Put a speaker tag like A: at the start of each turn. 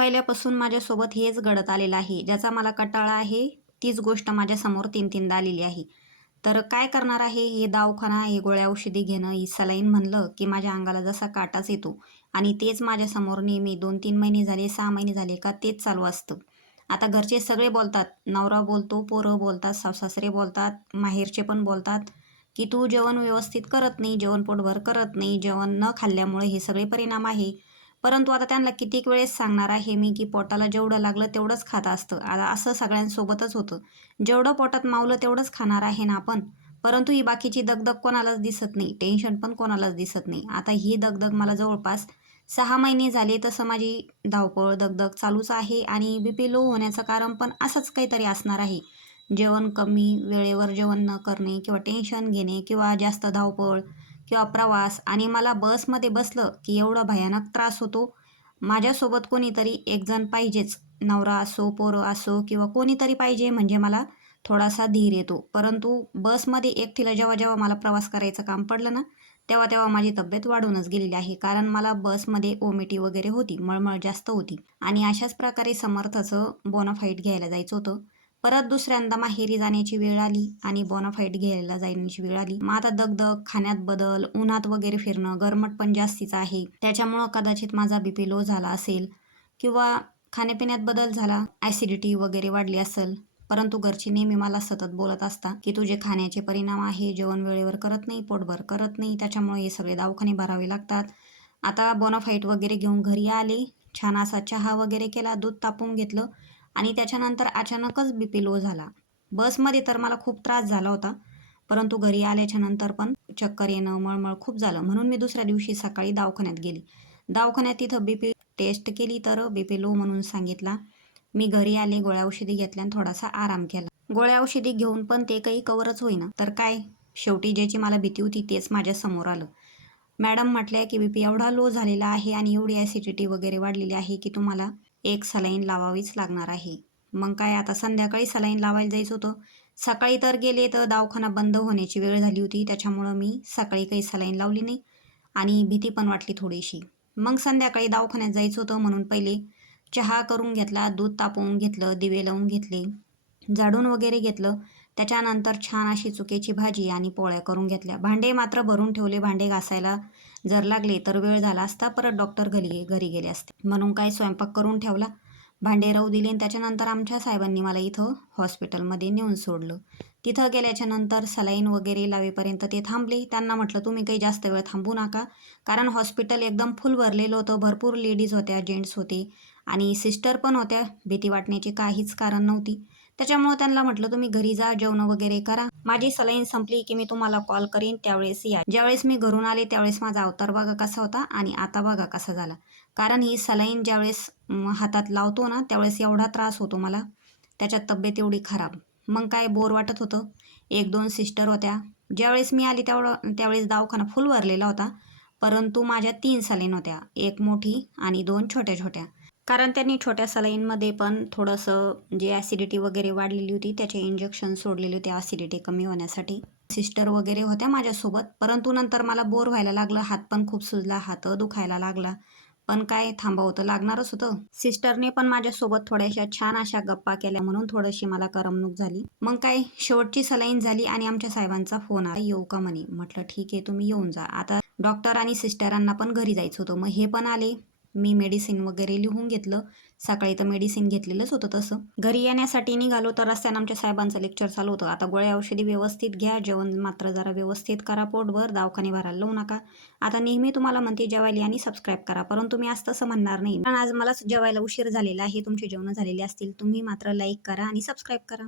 A: पहिल्यापासून माझ्यासोबत हेच घडत आलेलं आहे. ज्याचा मला कटाळा आहे तीच गोष्ट माझ्यासमोर तीन तीनदा आलेली आहे. तर काय करणार आहे हे दवाखाना हे गोळ्या औषधी घेणं ही सलाईन म्हणलं की माझ्या अंगाला जसा काटाच येतो. आणि तेच माझ्यासमोर नेहमी दोन तीन महिने झाले सहा महिने झाले का तेच चालू असतं. आता घरचे सगळे बोलतात. नवरा बोलतो पोरं बोलतात सासरे बोलतात माहेरचे पण बोलतात की तू जेवण व्यवस्थित करत नाही जेवण पोटभर करत नाही जेवण न खाल्ल्यामुळे हे सगळे परिणाम आहे. परंतु आता त्यांना कितीक वेळेस सांगणार आहे मी की पोटाला जेवढं लागलं तेवढंच खात असतं. आता असं सगळ्यांसोबतच होतं. जेवढं पोटात मावलं तेवढंच खाणार आहे ना आपण. परंतु ही बाकीची दगदग कोणालाच दिसत नाही. टेन्शन पण कोणालाच दिसत नाही. आता ही दगदग मला जवळपास सहा महिने झाले तसं माझी धावपळ दगदग चालूच आहे आणि बी पी लो होण्याचं कारण पण असंच काहीतरी असणार आहे. जेवण कमी वेळेवर जेवण न करणे किंवा टेन्शन घेणे किंवा जास्त धावपळ किंवा प्रवास आणि मला बसमध्ये बसलं की एवढा भयानक त्रास होतो. माझ्यासोबत कोणीतरी एकजण पाहिजेच. नवरा असो पोरं असो किंवा कोणीतरी पाहिजे म्हणजे मला थोडासा धीर येतो. परंतु बसमध्ये एकटीला जेव्हा जेव्हा मला प्रवास करायचं काम पडलं ना तेव्हा तेव्हा माझी तब्येत वाढूनच गेलेली आहे. कारण मला बसमध्ये ओमिटी वगैरे होती मळमळ जास्त होती. आणि अशाच प्रकारे समर्थाचं बोनाफाईट घ्यायला जायचं होतं. परत दुसऱ्यांदा माहेरी जाण्याची वेळ आली आणि बॉनाफाईट घ्यायला जाण्याची वेळ आली. मग आता दगदग खाण्यात बदल उन्हात वगैरे फिरणं गरमट पण जास्तीच आहे. त्याच्यामुळं कदाचित माझा बीपी लो झाला असेल किंवा खाण्यापिण्यात बदल झाला ॲसिडिटी वगैरे वाढली असेल. परंतु घरची नेहमी मला सतत बोलत असता की तुझे खाण्याचे परिणाम आहे जेवण वेळेवर करत नाही पोटभर करत नाही. त्याच्यामुळे हे सगळे दवाखाने भरावे लागतात. आता बोनाफाईट वगैरे घेऊन घरी आले छान असा चहा वगैरे केला दूध तापून घेतलं आणि त्याच्यानंतर अचानकच बी पी लो झाला. बसमध्ये तर मला खूप त्रास झाला होता परंतु घरी आल्याच्यानंतर पण चक्कर येणं मळमळ खूप झालं. म्हणून मी दुसऱ्या दिवशी सकाळी दवाखान्यात गेली. दवाखान्यात तिथं बी पी टेस्ट केली तर बी पी लो म्हणून सांगितला. मी घरी आले गोळ्या औषधी घेतल्या थोडासा आराम केला. गोळ्या औषधी घेऊन पण ते काही कवरच होईना. तर काय? शेवटी ज्याची मला भीती होती तेच माझ्यासमोर आलं. मॅडम म्हटल्या की बी पी एवढा लो झालेला आहे आणि एवढी ॲसिडिटी वगैरे वाढलेली आहे की तुम्हाला एक सलाईन लावावीच लागणार आहे. मग काय आता संध्याकाळी सलाईन लावायला जायचं होतं. सकाळी तर गेले तर दवाखाना बंद होण्याची वेळ झाली होती. त्याच्यामुळं मी सकाळी काही सलाईन लावली नाही आणि भीती पण वाटली थोडीशी. मग संध्याकाळी दवाखान्यात जायचं होतं म्हणून पहिले चहा करून घेतला दूध तापवून घेतलं दिवे लावून घेतले झाडून वगैरे घेतलं. त्याच्यानंतर छान अशी चुकीची भाजी आणि पोळ्या करून घेतल्या. भांडे मात्र भरून ठेवले. भांडे घासायला जर लागले तर वेळ झाला असता परत डॉक्टर घरी घरी गेले असते. म्हणून काय स्वयंपाक करून ठेवला? भांडे राहू दिले आणि त्याच्यानंतर आमच्या साहेबांनी मला इथं हॉस्पिटलमध्ये नेऊन सोडलं. तिथं गेल्याच्यानंतर सलाईन वगैरे लावेपर्यंत ते थांबले. त्यांना म्हटलं तुम्ही काही जास्त वेळ थांबू नका. कारण हॉस्पिटल एकदम फुल भरलेलं होतं. भरपूर लेडीज होत्या जेंट्स होते आणि सिस्टर पण होत्या. भीती वाटण्याची काहीच कारण नव्हती. त्याच्यामुळे त्यांना म्हटलं तुम्ही घरी जा जेवण वगैरे करा. माझी सलाईन संपली की मी तुम्हाला कॉल करीन. त्यावेळेस या. ज्यावेळेस मी घरून आले त्यावेळेस माझा अवतार बघा कसा होता आणि आता बघा कसा झाला. कारण ही सलाईन ज्यावेळेस हातात लावतो ना त्यावेळेस एवढा त्रास होतो मला. त्याच्यात तब्येत एवढी खराब. मग काय बोर वाटत होतं. एक दोन सिस्टर होत्या. ज्यावेळेस मी आली त्यावेळं त्यावेळेस दवाखाना फुल भरलेला होता. परंतु माझ्या तीन सलाईन होत्या. एक मोठी आणि दोन छोट्या छोट्या कारण त्यांनी छोट्या सलाईनमध्ये पण थोडंसं जे ॲसिडिटी वगैरे वाढलेली होती त्याचे इंजेक्शन सोडलेले होते ॲसिडिटी कमी होण्यासाठी. सिस्टर वगैरे होत्या माझ्यासोबत परंतु नंतर मला बोर व्हायला लागलं हात पण खूप सुजला हात दुखायला लागला. पण काय थांबावं तर लागणारच होतं. सिस्टरने पण माझ्यासोबत थोड्याशा छान अशा गप्पा केल्या म्हणून थोडीशी मला करमणूक झाली. मग काय शेवटची सलाईन झाली आणि आमच्या साहेबांचा फोन आला. येऊ का म्हणे? म्हटलं ठीक आहे तुम्ही येऊन जा. आता डॉक्टर आणि सिस्टरांना पण घरी जायचं होतं. मग हे पण आले. मी मेडिसिन वगैरे लिहून घेतलं. सकाळी तर मेडिसिन घेतलेलंच होतं तसं. घरी येण्यासाठी निघालो तर रस्त्यानं आमच्या साहेबांचं लेक्चर चालू होतं. आता गोळ्या औषधी व्यवस्थित घ्या जेवण मात्र जरा व्यवस्थित करा पोटभर दवाखाने भरायला लावू नका. आता नेहमी तुम्हाला म्हणते जेवायला आणि सबस्क्राईब करा. परंतु मी आज तसं म्हणणार नाही. कारण आज मलाच जेवायला उशीर झालेला आहे तुमचे जेवण झालेले असतील तुम्ही मात्र लाईक करा आणि सबस्क्राईब करा.